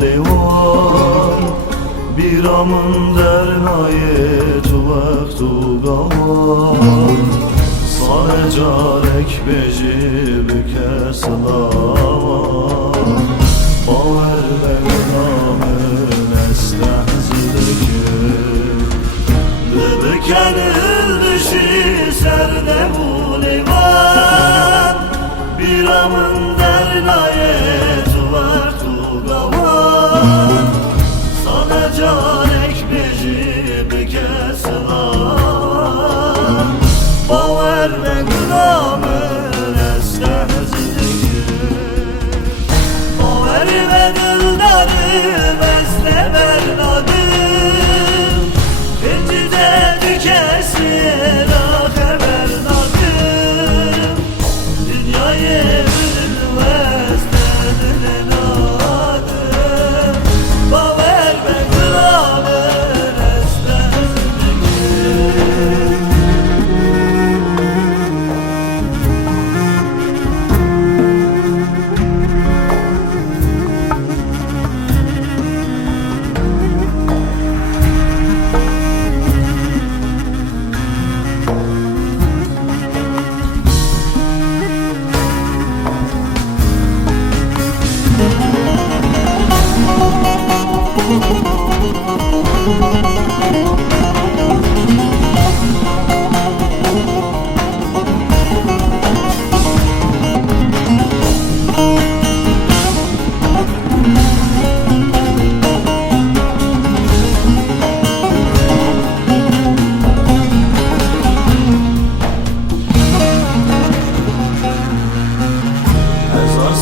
لیوان بیرامون در نایه تو وقت و گوان سال جارک بجی بکسلان باور به نامن استهزیدگی بکنل دشی سرده bu لیوان بیرامون در نایه تو وقت و گوان سال جارک بجی بکسلان باور به نامن استهزیدگی باور به دلدارم مثل بردادم بنجیده کسی را خبر ندارم dünyayı bilmez derdine nadım باور به gramın estezindeki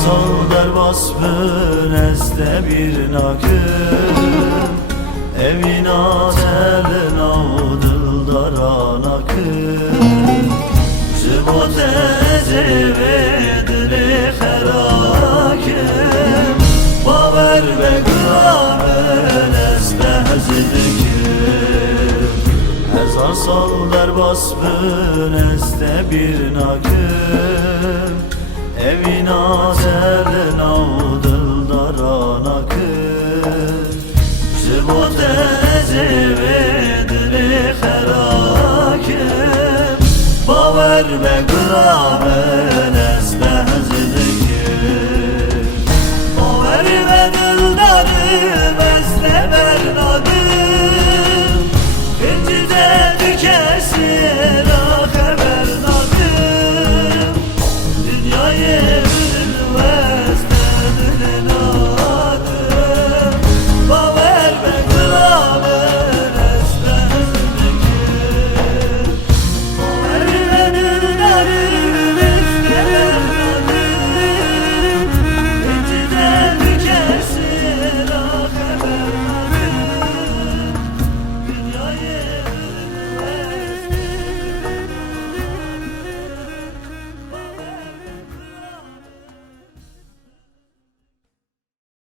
Sal der basbın ezde bir nakım Evin atelin avdıldaran akım Zıbot ezivedili herakim Baver ve gramın estehzidikim Ezar sal der basbın ezde bir nakım Evin azelin avdıldaran akır Zıbot ezivedili herakim Baver ve gramın estehzidikim Baver ve dıldarım